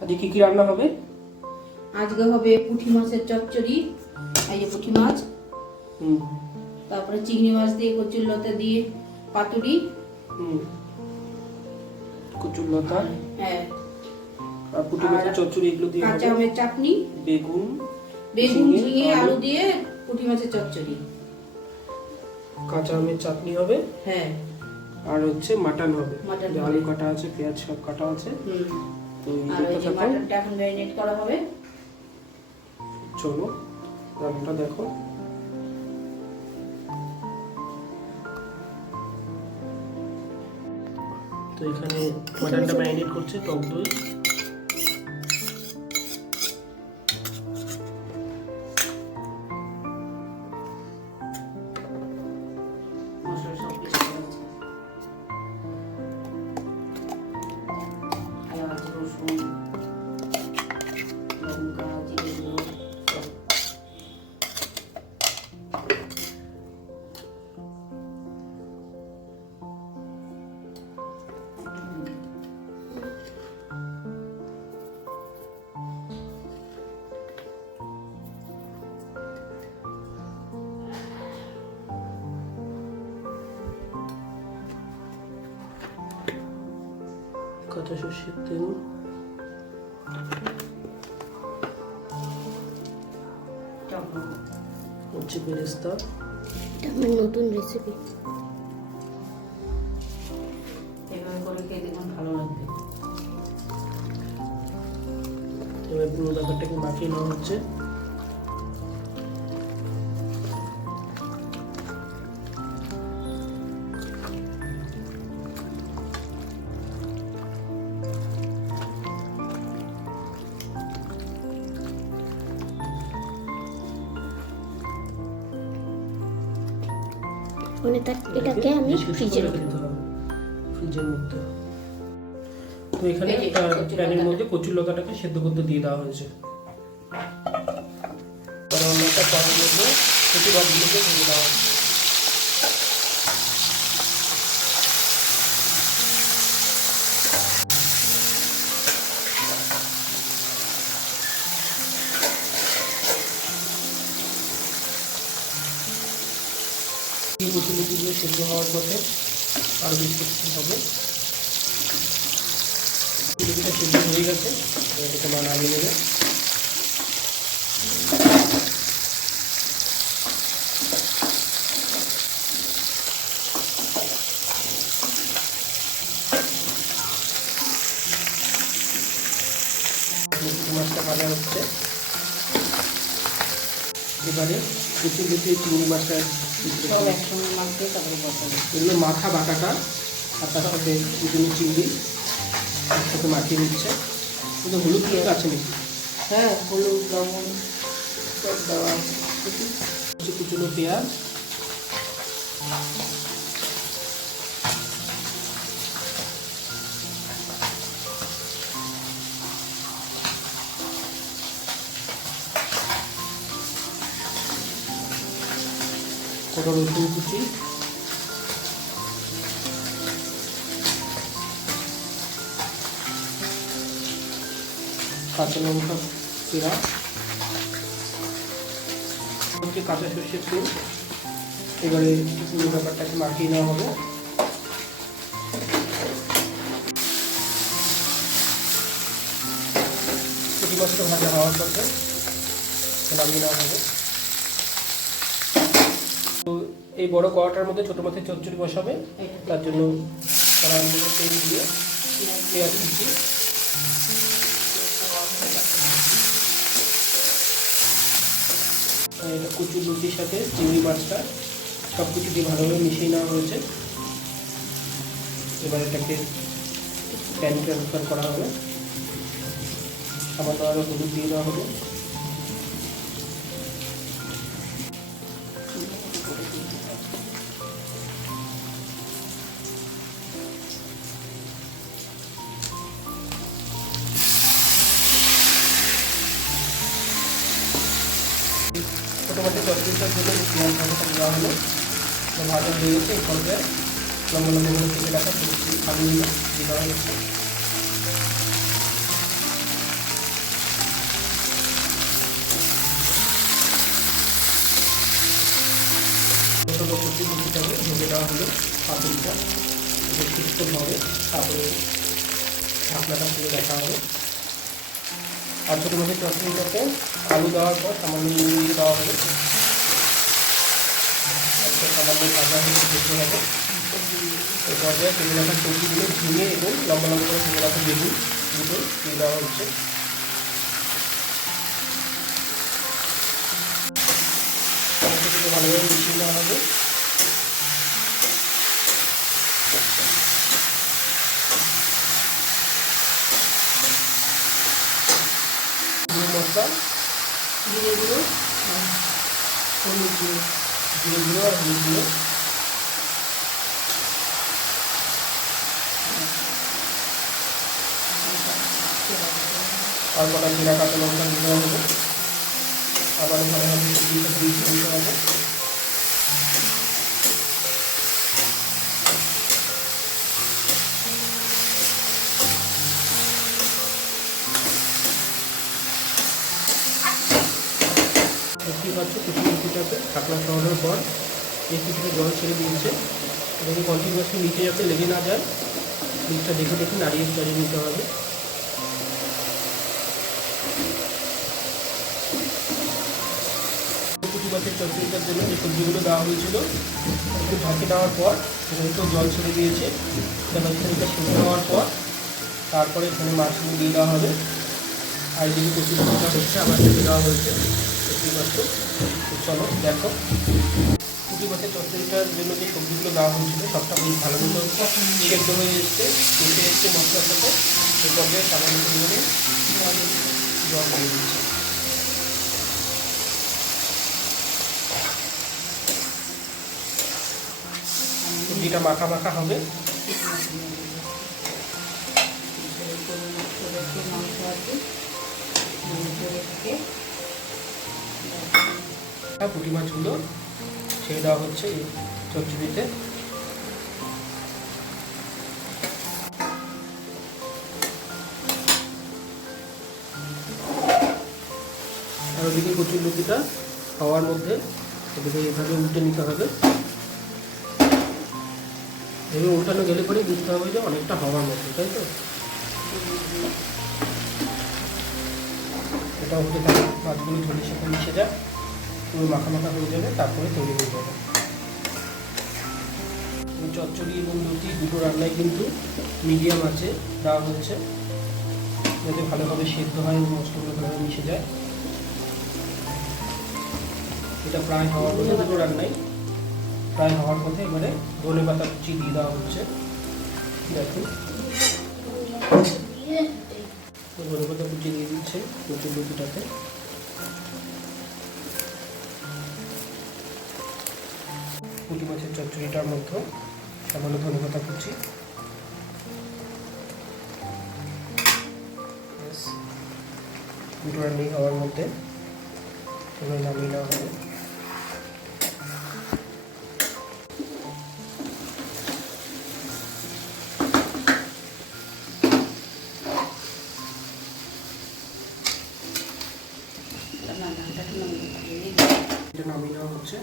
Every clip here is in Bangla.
আজকে কি কি রান্না হবে? আজকে হবে পুঁটি মাছের চচ্চড়ি, এই যে পুঁটি মাছ, তারপরে চিংড়ি মাছ দিয়ে কচুরলতা দিয়ে পাতুরি, কচুরলতা, হ্যাঁ, আর পুঁটি মাছের চচ্চড়ি, এগুলো দিয়ে কাঁচা আমের চাটনি, বেগুন ঝিঙে আলু দিয়ে পুঁটি মাছের চচ্চড়ি, কাঁচা আমের চাটনি হবে, হ্যাঁ, আর হচ্ছে মাটন হবে, আলু কাটা আছে, পেঁয়াজ সব কাটা আছে। তো আর ওই যে মাটনটা এখন ম্যারিনেট করা হবে। চলো রান্নাটা দেখো। তো এখানে মাটনটা ম্যারিনেট করছে টক দই, মশলা সব কিছু আছে, পেঁয়াজ রসুন লঙ্কা জিরে গুঁড়ো সব। কাঁচা সর্ষের তেল, হচ্ছে বেরেস্তা। এটা আমার নতুন রেসিপি। এভাবে করে খেয়ে দেখুন, ভালো লাগবে। এবার পুরো ব্যাপারটাকে মাখিয়ে নেওয়া হচ্ছে। মানে এটাকে আমি ফ্রিজে রেখে দিতে হবে, ফ্রিজের মধ্যে। তো এখানে প্যানের মধ্যে কচুরলতাটাকে সেদ্ধ করতে দিয়ে দেওয়া হয়েছে। কারণ একটা প্যানের মধ্যে কচু গাছগুলোকে ভেজে দেওয়া হচ্ছে। কচুরলতিগুলো সেদ্ধ হওয়ার পথে আরও বেশ কিছু হবে। কচুরলতিটা সেদ্ধ হয়ে গেছে, এটাকে মা নামিয়ে নেবে। মাছটা ভাজা হচ্ছে। এবারে কচুরলতি চিংড়ি মাছটা সব একসঙ্গে মাখতে তারপরে বসাবে। এগুলো মাথা বাটাটা আর তার সাথে দুজনে চিংড়ি একসাথে মাখিয়ে নিচ্ছে। কিন্তু হলুদ কিন্তু আছে নাকি? হ্যাঁ, হলুদ লবণ সব দেওয়া আছে। কুচনো পেঁয়াজ, কটা রসুন কুচি, কাঁচা লঙ্কা চিরা, হচ্ছে কাঁচা সর্ষের তেল। এবারে পুরো ব্যাপারটাকে মাখিয়ে নেওয়া হবে। পুঁটি মাছটা ভাজা হওয়ার পথে নামিয়ে নেওয়া হবে। তো এই বড় কড়াটার মধ্যে ছোটো মাছের চচ্চড়ি বসাবে। তার জন্য কড়াইয়ের মধ্যে তেল দিয়ে পেঁয়াজ কুচি, এটা কচুরলতির সাথে চিংড়ি মাছটা সব কিছু দিয়ে ভালোভাবে মিশিয়ে নেওয়া হয়েছে। এবার এটাকে প্যানে ট্রান্সফার করা হবে। সামান্য আরও হলুদ দিয়ে দেওয়া হবে। ছোটোমাটি চচ্চড়িটার জন্য পেঁয়াজ ভাজাটা দেওয়া হলো। ভাজা হয়ে গেছে। এই পর্যায়ে লম্বা লম্বা করে কেটে রাখা আলুগুলো দিয়ে দেওয়া হচ্ছে। দেওয়া হলো পাতুরিটা বেশ কিছুক্ষণ হবে, তারপরে ঢাকনাটা খুলে দেখা হবে। আর ছোটো মাছের চচ্চড়িটাতে আলু দেওয়ার পর সামান্য নুন দিয়ে দেওয়া হবে, সামান্য ভাজা হয়ে দেখতে হবে। এই পর্যায়ে কেটে রাখা সবজিগুলো ঝিঙে এবং লম্বা লম্বা করে কেটে রাখা বেগুন দুটো দিয়ে দেওয়া হচ্ছে। ভালোভাবে মিশিয়ে নেওয়া হবে। মশলা, জিরে গুঁড়ো, হলুদ গুঁড়ো, জিরে গুঁড়ো আর হলুদ গুঁড়ো, আর কটা জিরা কাঁচা লঙ্কা দিতে হবে। আবার ভালোভাবে সবজিটা দিয়ে দিতে হবে। দেখতেই পাচ্ছ কুচিটাতে ঢাকনা সরানোর পর এই কিছুটা জল ছেড়ে দিয়েছে এবং কন্টিনিউয়াসলি নিচে যাতে লেগে না যায় নিচটা দেখে দেখে নাড়িয়ে চাড়িয়ে নিতে হবে। পুঁটি মাছের চচ্চড়িটার জন্য যে সবজিগুলো দেওয়া হয়েছিল একটু ঢাকে দেওয়ার পর এখানে একটু জল ছেড়ে দিয়েছে। চচ্চড়িটা শুরু হওয়ার পর তারপরে এখানে মাছগুলো দিয়ে দেওয়া হবে। আর এদিকে কচি মাছটা হচ্ছে আবার ঢেকে দেওয়া হয়েছে, দেখতেই পাচ্ছ। চলো দেখো পুঁটি মাছের চচ্চড়িটার জন্য যে সবজিগুলো দেওয়া হয়েছিল সবটা বেশ ভালো মতো সেদ্ধ হয়ে এসছে, কষে এসছে মশলার সাথে। এই পর্যায়ে সামান্য পরিমাণে জল দিয়ে দিচ্ছে। সবজিটা মাখা মাখা হবে। পুঁটি মাছগুলো ছেড়ে দেওয়া হচ্ছে এই চচ্চড়িতে। আর ওদিকে কচুরলতিটা খাওয়ার মধ্যে ওদিকে এভাবে উল্টে নিতে হবে। এভাবে উল্টানো গেলে পরেই বুঝতে হবে যে অনেকটা হওয়ার মধ্যে, তাই তো? এটা হতে থাকে, মাছগুলো ঝোলের সাথে মিশে যায়, পুরো মাখা মাখা হয়ে যাবে, তারপরে তৈরি হয়ে যাবে। চচ্চড়ি এবং লুচি দুটো রান্নায় কিন্তু মিডিয়াম আছে দেওয়া হয়েছে, যাতে ভালোভাবে সেদ্ধ হয় এবং মশলাগুলো ভালোভাবে মিশে যায়। এটা প্রায় হওয়ার পথে, দুটো রান্নাই প্রায় হওয়ার পথে। এবারে ধনে পাতা কুচি দিয়ে দেওয়া হচ্ছে। দেখুন ধনে পাতা কুচি দিয়ে দিচ্ছে কচুর লুচিটাতে। পুঁটি মাছের চচ্চড়িটার মধ্যে সামান্য ধনে পাতা কুচি, দুটো রান্নাই হওয়ার মধ্যে এবার নামিয়ে নেওয়া হবে। এটা নামিয়ে নেওয়া হচ্ছে।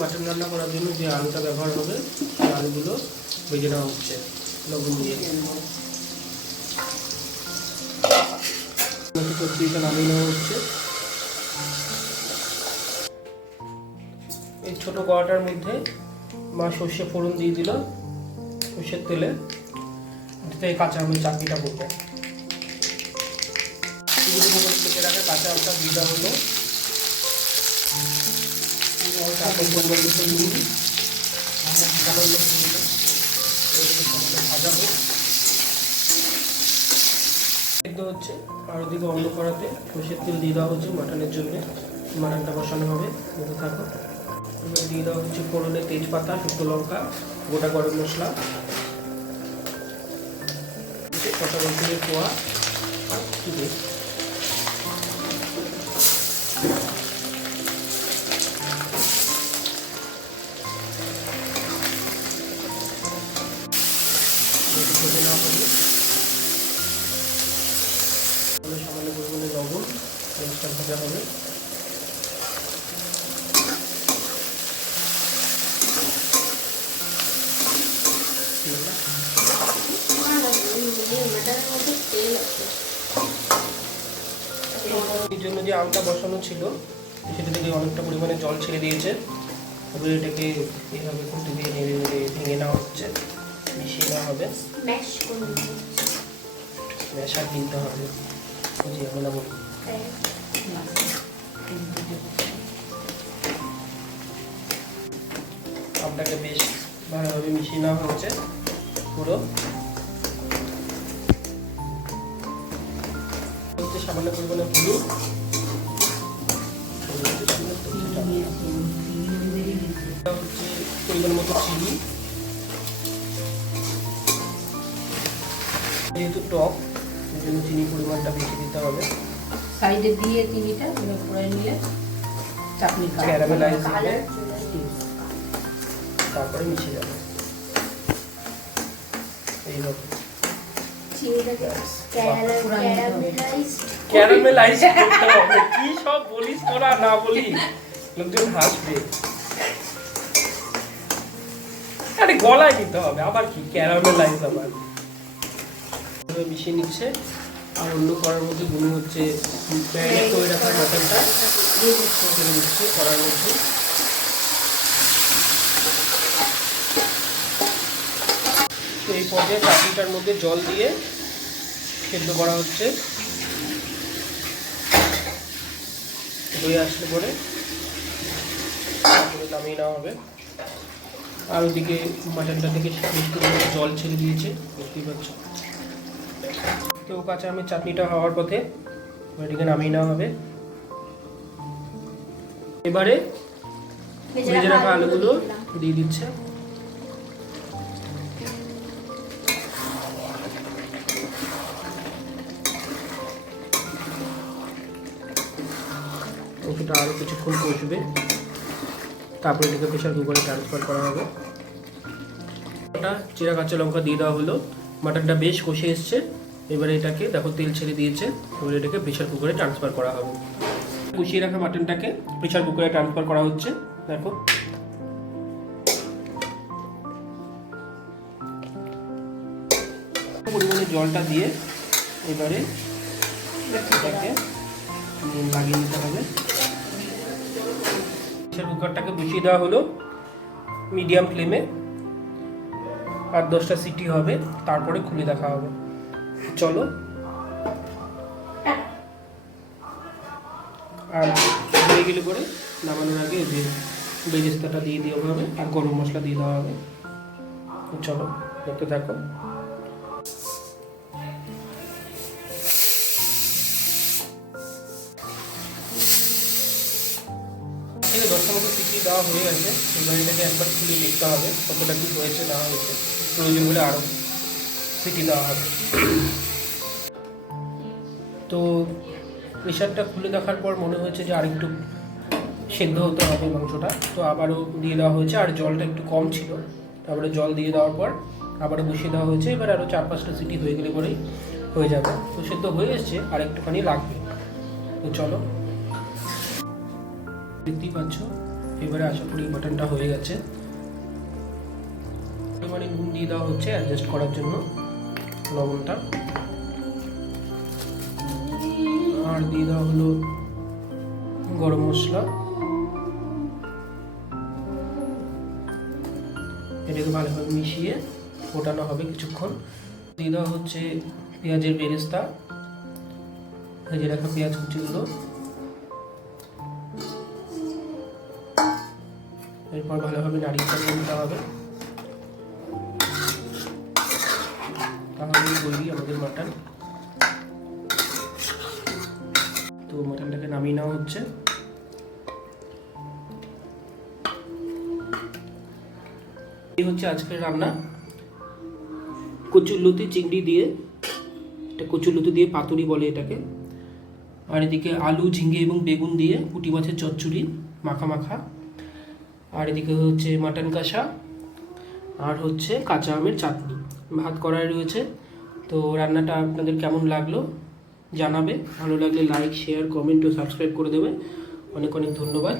মাটন রান্না করার জন্য যে আলুটা ব্যবহার হবে সেই আলুগুলো ভেজে নেওয়া হচ্ছে লবণ দিয়ে। চচ্চড়িটা নামিয়ে নেওয়া হচ্ছে। এই ছোট কড়াটার মধ্যে মা সর্ষে ফোড়ন দিয়ে দিল সর্ষের তেলে, যাতে কাঁচা আমের চাটনিটা করবে। কেটে রাখা কাঁচা আমটা দিয়ে দেওয়া হলো, ভাজা হোক সিদ্ধ হচ্ছে। আর ওদিকে অন্য কড়াতে সর্ষের তেল দিয়ে দেওয়া হচ্ছে মাটনের জন্য, মাটনটা বসানো হবে। মতো থাকো। এবার দিয়ে দেওয়া হচ্ছে ফোড়নে তেজপাতা, শুকনো লঙ্কা, গোটা গরম মশলা, কষা রসুনের পোয়া আর চিড়ে। ভেজে নেওয়া হবে। সামান্য পরিমাণে লবণ, পেঁয়াজটা ভাজা হবে। যে আমটা বসানো ছিল সেটা থেকে অনেকটা পরিমাণে জল ছেড়ে দিয়েছে। এবারে এটাকে এইভাবে খুঁটি দিয়ে নেড়ে নেড়ে ভেঙে নেওয়া হচ্ছে, মিশিয়ে নেওয়া হবে, ম্যাশার কিনতে হবে, বুঝি আমরা বলি। আমটাকে বেশ ভালোভাবে মিশিয়ে নেওয়া হচ্ছে পুরো। হচ্ছে সামান্য পরিমাণে হলুদ, হচ্ছে পরিমাণ মতো চিনি, যেহেতু টক এই জন্য চিনির পরিমাণটা বেশি দিতে হবে। সাইডে দিয়ে চিনিটা পুরাই নিলে চাটনি ক্যারামেলাইজ হবে, তারপরে মিশে যাবে এইভাবে। ক্যারামেলাইজ করতে হবে, কি সব বলিস তোরা, না বলি লোকজন হাসবে। আরে গলায় নিতে হবে, আবার কি ক্যারামেলাইজ, আবার মিশিয়ে নিচ্ছে। আর অন্য করার মধ্যে গুণ হচ্ছে ম্যারিনেট করে রাখা মটনটা দিয়ে দিচ্ছে করার মধ্যে। তো এই পর্যায়ে চাটনিটার মধ্যে জল দিয়ে সেদ্ধ করা হচ্ছে, হয়ে আসলে পরে তারপরে নামিয়ে নেওয়া হবে। আর ওদিকে মাটনটা থেকে বেশ পরিমাণে জল ছেড়ে দিয়েছে, বুঝতেই পারছো। তো কাঁচা আমের চাটনিটা হওয়ার পথে এটিকে নামিয়ে নেওয়া হবে। এবারে ভেজে রাখা আলুগুলো দিয়ে দিচ্ছে। ওটা আরও কিছুক্ষণ কষবে, তারপরে এটাকে প্রেশার কুকারে ট্রান্সফার করা হবে। ওটা চিরা কাঁচা লঙ্কা দিয়ে দেওয়া হলো, মাটনটা বেশ কষে এসছে। এবারে এটাকে দেখো তেল ছেড়ে দিয়েছে, এবারে এটাকে প্রেশার কুকারে ট্রান্সফার করা হবে। কষিয়ে রাখা মাটনটাকে প্রেশার কুকারে ট্রান্সফার করা হচ্ছে। দেখো পরিমাণে জলটা দিয়ে এবারে এটাকে লাগিয়ে নিতে হবে। প্রেশার কুকারটাকে বসিয়ে দেওয়া হলো মিডিয়াম ফ্লেমে, আর 10টা সিটি হবে, তারপরে খুলে দেখা হবে। চলো, আর হয়ে গেলে পরে নামানোর আগে যে বেরেস্তাটা দিয়ে দেওয়া হবে আর গরম মশলা দিয়ে দেওয়া হবে। চলো দেখতে থাকো। থেকে 10টা মতো সিটি দেওয়া হয়ে গেছে। এবার এটাকে একবার খুলে দেখতে হবে কতটা কি হয়েছে না হয়েছে, প্রয়োজন হলে আরও সিটি দেওয়া হবে। তো প্রেশারটা খুলে দেখার পর মনে হয়েছে যে আরেকটু সেদ্ধ হতে হবে মাংসটা, তো আবারও দিয়ে দেওয়া হয়েছে। আর জলটা একটু কম ছিল, তারপরে জল দিয়ে দেওয়ার পর আবারও বসিয়ে দেওয়া হয়েছে। এবার আরও 4-5টা সিটি হয়ে গেলে পরেই হয়ে যাবে। তো সেদ্ধ হয়ে এসছে, আর একটুখানি লাগবে। তো চলো, দেখতেই পাচ্ছ এবারে আশা করি মাটনটা হয়ে গেছে। পরিমাণে নুন দিয়ে দেওয়া হচ্ছে অ্যাডজাস্ট করার জন্য, লবণটা। আর দিয়ে দেওয়া হলো গরম মশলা। এটাকে ভালোভাবে মিশিয়ে ফোটানো হবে কিছুক্ষণ। দিয়ে দেওয়া হচ্ছে পেঁয়াজের বেরেস্তা, ভেজে রাখা পেঁয়াজ কুচিগুলো। এরপর ভালোভাবে নাড়িয়ে চালিয়ে নিতে হবে, তাহলে তৈরি আমাদের মাটন। তো মাটনটাকে নামিয়ে নেওয়া হচ্ছে। এই হচ্ছে আজকের রান্না, কচুরলতি চিংড়ি দিয়ে, এটা কচুরলতি দিয়ে পাতুরি বলে এটাকে। আর এদিকে আলু, ঝিঙে এবং বেগুন দিয়ে পুঁটি মাছের চচ্চড়ি মাখা মাখা। আর এদিকে হচ্ছে মাটন কষা, আর হচ্ছে কাঁচা আমের চাটনি। ভাত করাই রয়েছে। তো রান্নাটা আপনাদের কেমন লাগলো জানাবে, ভালো লাগলে লাইক, শেয়ার, কমেন্ট ও সাবস্ক্রাইব করে দেবে। অনেক অনেক ধন্যবাদ।